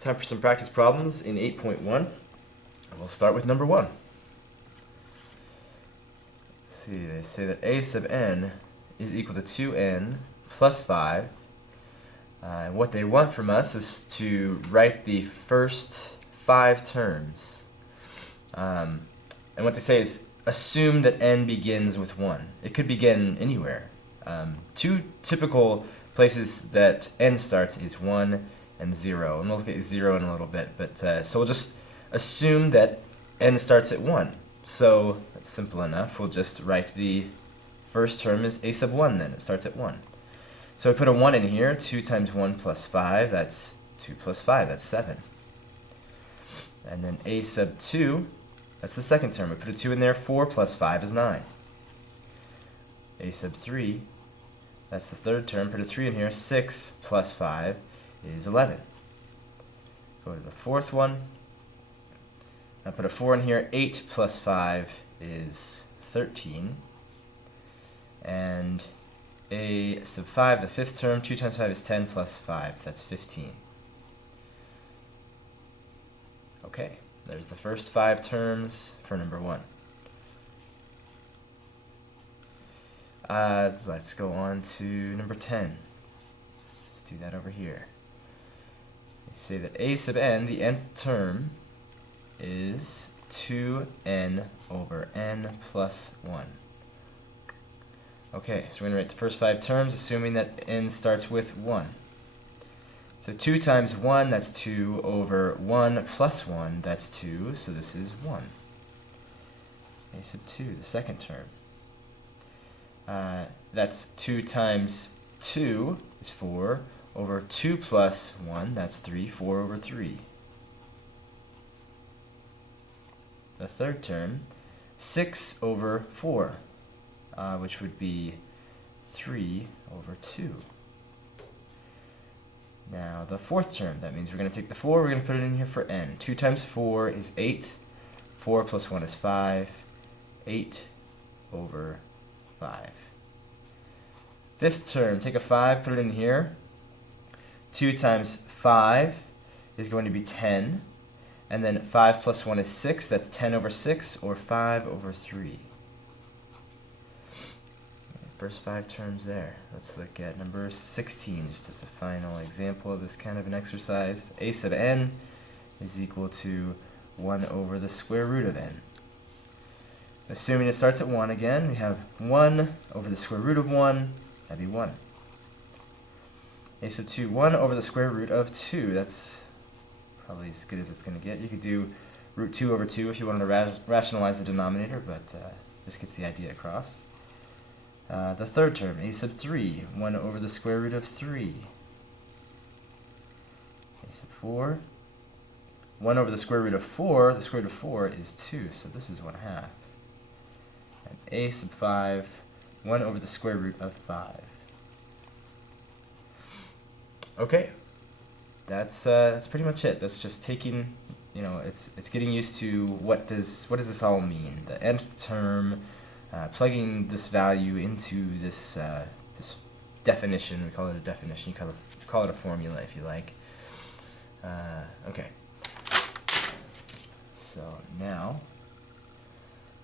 Time for some practice problems in 8.1. And we'll start with number 1. Let's see, they say that a sub n is equal to 2n plus 5. And what they want from us is to write the first 5 terms. And what they say is assume that n begins with 1. It could begin anywhere. Two typical places that n starts is 1 and 0. And we'll look at 0 in a little bit. But so we'll just assume that n starts at 1. So that's simple enough. We'll just write the first term as a sub 1 then. It starts at 1. So we put a 1 in here. 2 times 1 plus 5, that's 2 plus 5, that's 7. And then a sub 2, that's the second term. We put a 2 in there. 4 plus 5 is 9. A sub 3, that's the third term. Put a 3 in here. 6 plus 5 is 11. Go to the fourth one. I put a 4 in here. 8 plus 5 is 13. And a sub 5, the fifth term. 2 times 5 is 10 plus 5. That's 15. Okay, there's the first 5 terms for number 1. Let's go on to number 10. Let's do that over here. We say that a sub n, the nth term, is 2n over n plus 1. Okay, so we're going to write the first 5 terms, assuming that n starts with 1. So 2 times 1, that's 2, over 1 plus 1, that's 2, so this is 1. A sub 2, the second term. That's 2 times 2 is 4, over 2 plus 1, that's 3, 4 over 3. The third term, 6 over 4, which would be 3 over 2. Now the fourth term, that means we're going to take the 4, we're going to put it in here for n. 2 times 4 is 8, 4 plus 1 is 5, 8 over 5. Fifth term, take a 5, put it in here. 2 times 5 is going to be 10, and then 5 plus 1 is 6, that's 10 over 6, or 5 over 3. First 5 terms there. Let's look at number 16, just as a final example of this kind of an exercise. A sub n is equal to 1 over the square root of n. Assuming it starts at 1 again, we have 1 over the square root of 1, that'd be 1. A sub 2, 1 over the square root of 2, that's probably as good as it's going to get. You could do root 2 over 2 if you wanted to rationalize the denominator, but this gets the idea across. The third term, a sub 3, 1 over the square root of 3. A sub 4, 1 over the square root of 4, the square root of 4 is 2, so this is 1/2. And a sub 5, 1 over the square root of 5. Okay, that's pretty much it. That's just taking, it's getting used to what does this all mean? The nth term, plugging this value into this this definition. We call it a definition. You call it a formula if you like. Okay. So now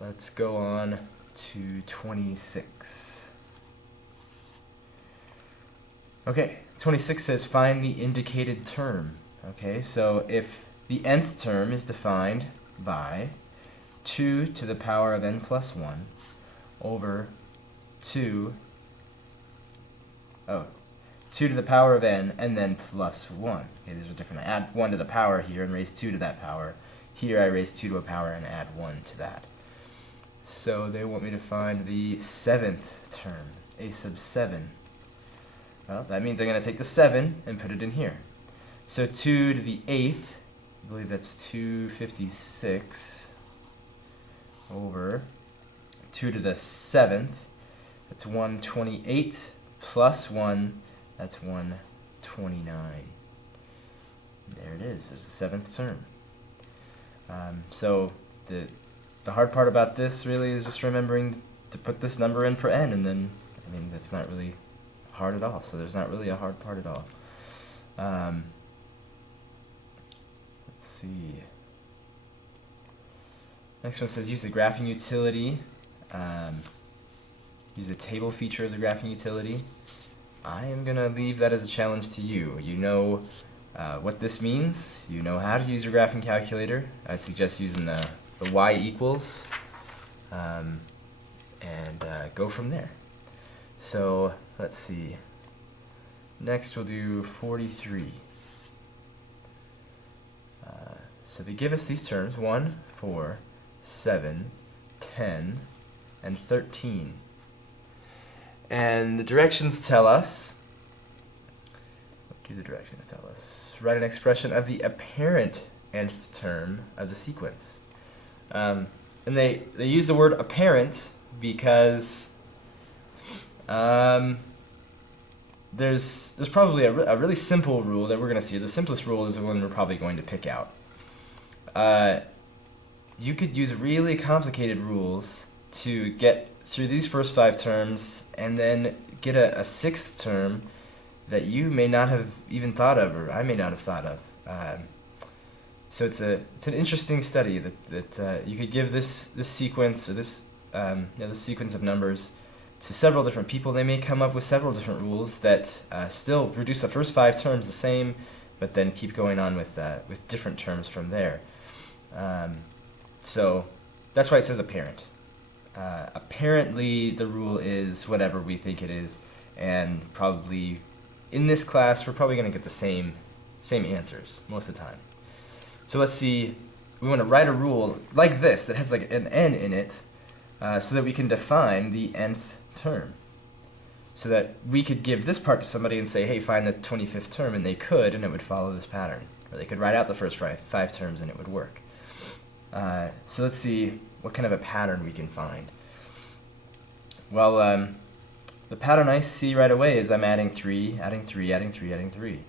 let's go on to 26. Okay, 26 says find the indicated term. Okay, so if the nth term is defined by 2 to the power of n plus 1 over 2 to the power of n and then plus 1. Okay, these are different. I add 1 to the power here and raise 2 to that power. Here I raise 2 to a power and add 1 to that. So they want me to find the 7th term, a sub 7. Well, that means I'm going to take the 7 and put it in here. So 2 to the 8th, I believe that's 256, over 2 to the 7th, that's 128, plus 1, that's 129. There it is, there's the 7th term. So the hard part about this really is just remembering to put this number in for n, and then, that's not really hard at all, so there's not really a hard part at all. see. Next one says use the graphing utility. Use the table feature of the graphing utility. I am going to leave that as a challenge to you. You know what this means. You know how to use your graphing calculator. I'd suggest using the y equals and go from there. So let's see. Next we'll do 43. So they give us these terms, 1, 4, 7, 10, and 13. And the directions tell us, what do the directions tell us? Write an expression of the apparent nth term of the sequence. And they use the word apparent because there's probably a really simple rule that we're going to see. The simplest rule is the one we're probably going to pick out. You could use really complicated rules to get through these first 5 terms and then get a 6th term that you may not have even thought of, or I may not have thought of. So it's an interesting study that you could give this sequence or this sequence of numbers to several different people. They may come up with several different rules that still reduce the first 5 terms the same, but then keep going on with different terms from there. So that's why it says apparent. Apparently the rule is whatever we think it is, and probably in this class we're probably going to get the same answers most of the time. So let's see, we want to write a rule like this that has like an n in it so that we can define the nth term. So that we could give this part to somebody and say, hey, find the 25th term, and they could, and it would follow this pattern. Or they could write out the first 5 terms and it would work. So let's see what kind of a pattern we can find. Well, the pattern I see right away is I'm adding 3, adding 3, adding 3, adding 3.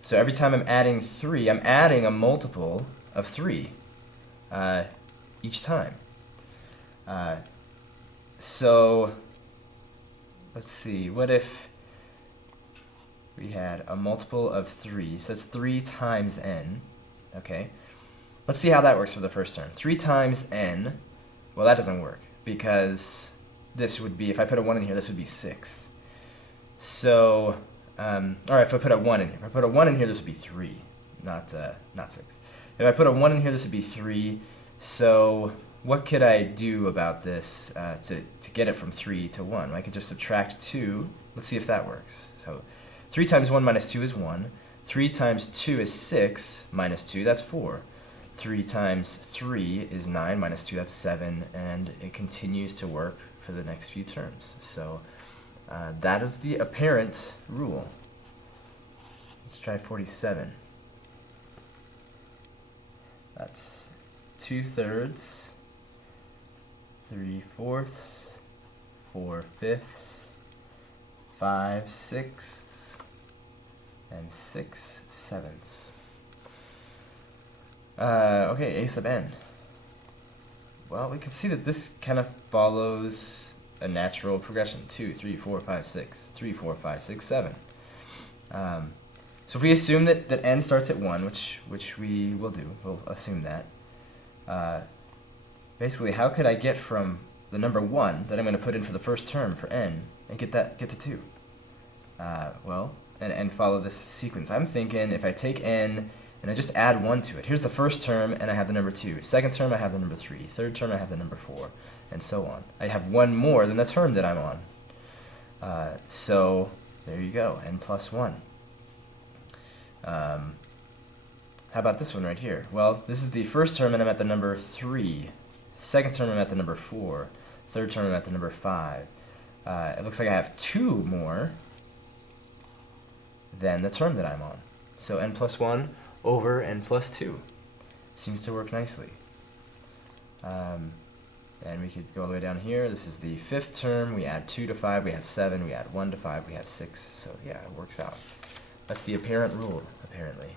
So every time I'm adding 3, I'm adding a multiple of 3 each time. So let's see, what if we had a multiple of 3, so that's 3 times n, okay? Let's see how that works for the first term. 3 times n, well that doesn't work, because this would be, if I put a 1 in here, this would be 6. So, alright, if I put a 1 in here, this would be 3, not 6. If I put a 1 in here, this would be 3, so what could I do about this to get it from 3 to 1? I could just subtract 2. Let's see if that works. So 3 times 1 minus 2 is 1. 3 times 2 is 6 minus 2, that's 4. 3 times 3 is 9 minus 2, that's 7, and it continues to work for the next few terms. So that is the apparent rule. Let's try 47. That's 2/3, 3/4, 4/5, 5/6, and 6/7. Okay, a sub n. Well, we can see that this kind of follows a natural progression. 2, 3, 4, 5, 6. 3, 4, 5, 6, 7. So if we assume that n starts at 1, which we will do, we'll assume that. Basically, how could I get from the number 1 that I'm going to put in for the first term for n and get to 2? Well, and follow this sequence. I'm thinking if I take n and I just add 1 to it. Here's the first term, and I have the number 2. Second term, I have the number 3. Third term, I have the number 4, and so on. I have 1 more than the term that I'm on. So there you go, n plus 1. How about this one right here? Well, this is the first term, and I'm at the number 3. Second term, I'm at the number 4. Third term, I'm at the number 5. It looks like I have 2 more than the term that I'm on. So n plus 1 over n plus 2. Seems to work nicely. And we could go all the way down here. This is the 5th term. We add 2 to 5, we have 7. We add 1 to 5, we have 6. So yeah, it works out. That's the apparent rule, apparently.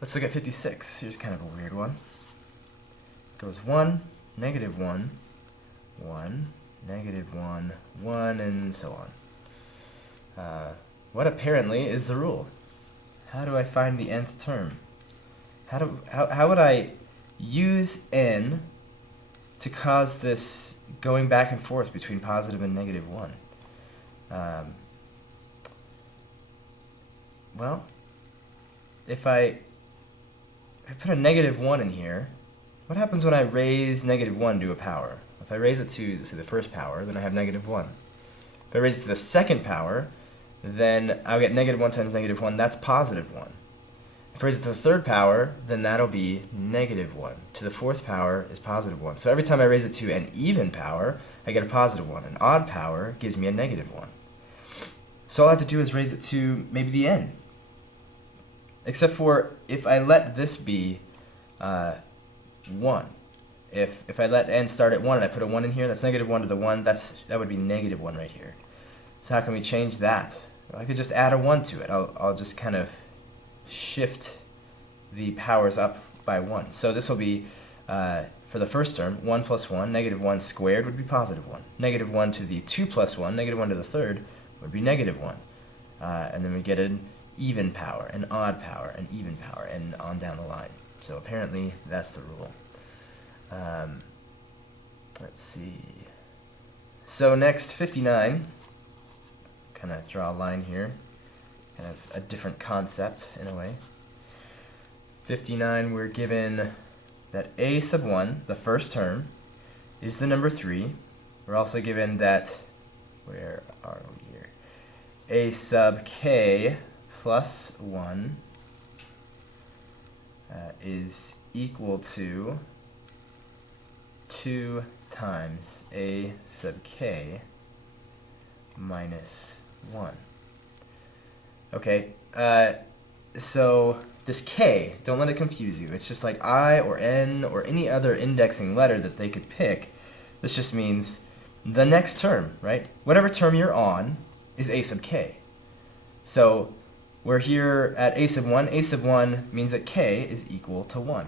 Let's look at 56. Here's kind of a weird one. It goes 1, negative 1, 1, negative 1, 1, and so on. What apparently is the rule? how do I find the nth term? How would I use n to cause this going back and forth between positive and negative 1? Well, if I put a negative 1 in here, what happens when I raise negative 1 to a power? If I raise it to, say, the first power, then I have negative 1. If I raise it to the second power, then I'll get negative 1 times negative 1, that's positive 1. If I raise it to the third power, then that'll be negative 1. To the fourth power is positive 1. So every time I raise it to an even power, I get a positive 1. An odd power gives me a negative 1. So all I have to do is raise it to maybe the n. Except for if I let this be 1. If I let n start at 1 and I put a 1 in here, that's negative 1 to the 1, that would be negative 1 right here. So how can we change that? Well, I could just add a 1 to it. I'll just kind of shift the powers up by 1. So this will be, for the first term, 1 plus 1, negative 1 squared would be positive 1. Negative 1 to the 2 plus 1, negative 1 to the third, would be negative 1. And then we get an even power, an odd power, an even power, and on down the line. So apparently that's the rule. Let's see. So next, 59. Kind of draw a line here. Kind of a different concept in a way. 59, we're given that a sub 1, the first term, is the number 3. We're also given that, where are we here? A sub k plus 1 is equal to 2 times a sub k minus 1. Okay, so this k, don't let it confuse you. It's just like I or n or any other indexing letter that they could pick. This just means the next term, right? Whatever term you're on is a sub k. So we're here at a sub 1. A sub 1 means that k is equal to 1.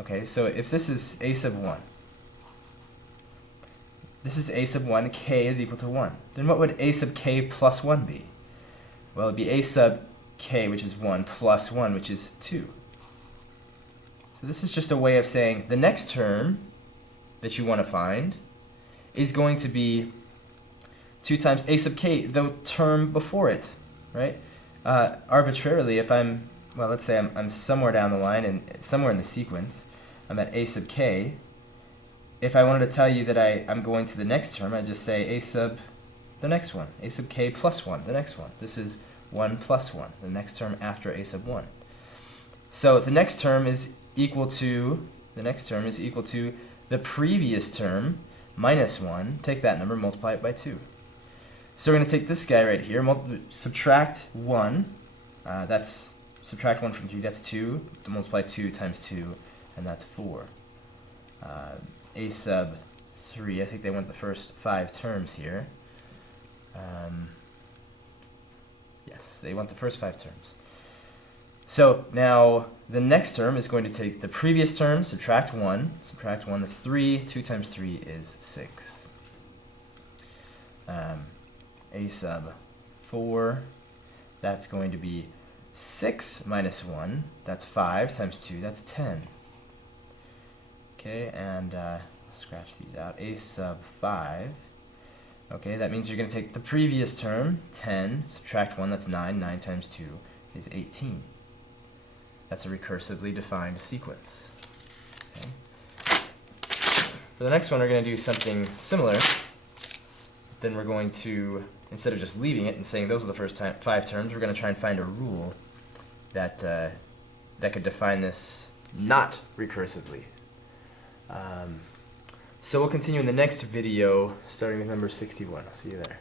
Okay, so if this is a sub 1, this is a sub 1, k is equal to 1. Then what would a sub k plus 1 be? Well, it'd be a sub k, which is 1, plus 1, which is 2. So this is just a way of saying the next term that you want to find is going to be 2 times a sub k, the term before it, right? Arbitrarily, if I'm, well, let's say I'm somewhere down the line and somewhere in the sequence, I'm at a sub k. If I wanted to tell you that I'm going to the next term, I'd just say a sub the next one, a sub k plus 1, the next one. This is 1 plus 1, the next term after a sub 1. So the next term is equal to, the previous term minus 1. Take that number, multiply it by 2. So we're going to take this guy right here, subtract 1. That's subtract 1 from 3, that's 2. To multiply 2 times 2, and that's 4. A sub 3, I think they want the first 5 terms here. Yes, they want the first 5 terms. So now the next term is going to take the previous term, subtract 1. Subtract 1 is 3. 2 times 3 is 6. A sub 4, that's going to be 6 minus 1. That's 5 times 2. That's 10. Okay, and scratch these out. A sub 5. Okay, that means you're going to take the previous term, 10, subtract 1, that's 9. 9 times 2 is 18. That's a recursively defined sequence. Okay. For the next one, we're going to do something similar. Then we're going to, instead of just leaving it and saying those are the first 5 terms, we're going to try and find a rule that, that could define this not recursively. So we'll continue in the next video, starting with number 61. I'll see you there.